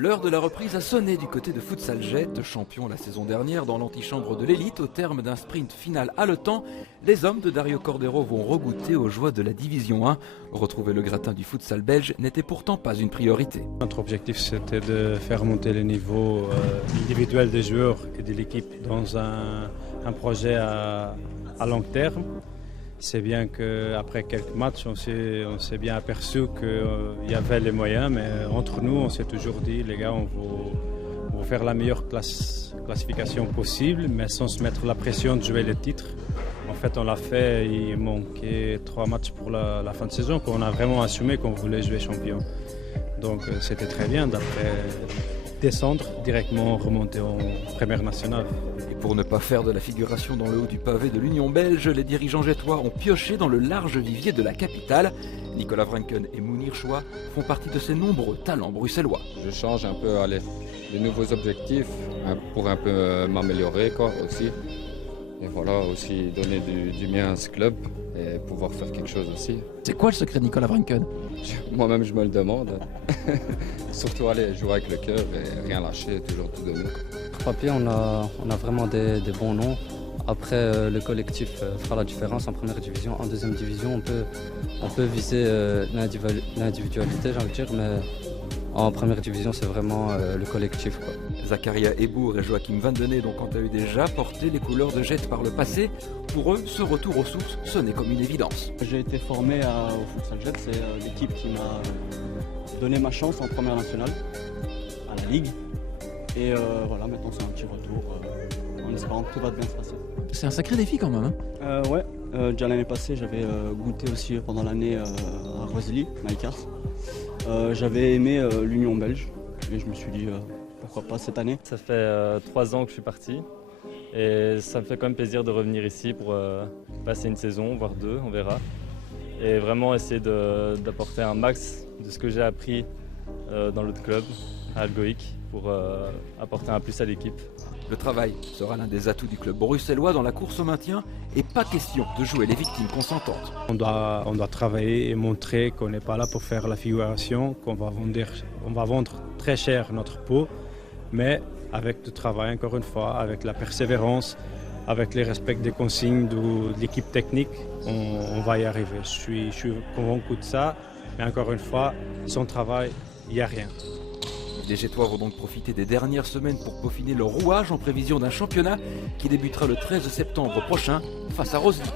L'heure de la reprise a sonné du côté de Futsal Jet, champion la saison dernière dans l'antichambre de l'élite. Au terme d'un sprint final haletant, les hommes de Dario Cordero vont regoûter aux joies de la Division 1. Retrouver le gratin du futsal belge n'était pourtant pas une priorité. Notre objectif, c'était de faire monter le niveau individuel des joueurs et de l'équipe dans un projet à long terme. C'est bien qu'après quelques matchs, on s'est bien aperçu qu'il y avait les moyens, mais entre nous, on s'est toujours dit, les gars, on va faire la meilleure classification possible, mais sans se mettre la pression de jouer le titre. En fait, on l'a fait, il manquait 3 matchs pour la fin de saison, qu'on a vraiment assumé qu'on voulait jouer champion. Donc c'était très bien d'après descendre directement, remonter en première nationale. Et pour ne pas faire de la figuration dans le haut du pavé de l'Union belge, les dirigeants jettois ont pioché dans le large vivier de la capitale. Nicolas Vranken et Mounir Choua font partie de ces nombreux talents bruxellois. Je change un peu les nouveaux objectifs pour un peu m'améliorer aussi. Et voilà, aussi donner du mien à ce club et pouvoir faire quelque chose aussi. C'est quoi le secret de Nicolas Vranken? Moi-même, je me le demande. Surtout aller jouer avec le cœur et rien lâcher, toujours tout donner. Sur papier, on a vraiment des bons noms. Après, le collectif fera la différence en première division. En deuxième division, on peut viser l'individualité, j'ai envie de dire, mais en première division, c'est vraiment le collectif, quoi. Zakaria Ebour et Joachim Vandenay ont quant à eux déjà porté les couleurs de Jet par le passé. Pour eux, ce retour aux sources sonnait comme une évidence. J'ai été formé au Futsal Jet, c'est l'équipe qui m'a donné ma chance en première nationale, à la Ligue. Et voilà, maintenant c'est un petit retour, en espérant que tout va bien se passer. C'est un sacré défi quand même, hein? Ouais, déjà l'année passée, j'avais goûté aussi pendant l'année à Rosely, Maïkars. J'avais aimé l'Union belge et je me suis dit pourquoi pas cette année. Ça fait 3 ans que je suis parti et ça me fait quand même plaisir de revenir ici pour passer une saison, voire 2, on verra. Et vraiment essayer d'apporter un max de ce que j'ai appris dans l'autre club, à Algoïc, pour apporter un plus à l'équipe. Le travail sera l'un des atouts du club bruxellois dans la course au maintien et pas question de jouer les victimes consentantes. On doit travailler et montrer qu'on n'est pas là pour faire la figuration, qu'on va vendre très cher notre peau, mais avec le travail, encore une fois, avec la persévérance, avec le respect des consignes de l'équipe technique, on va y arriver. Je suis convaincu de ça, mais encore une fois, sans travail, il n'y a rien. Les Jettois vont donc profiter des dernières semaines pour peaufiner leur rouage en prévision d'un championnat qui débutera le 13 septembre prochain face à Rosely.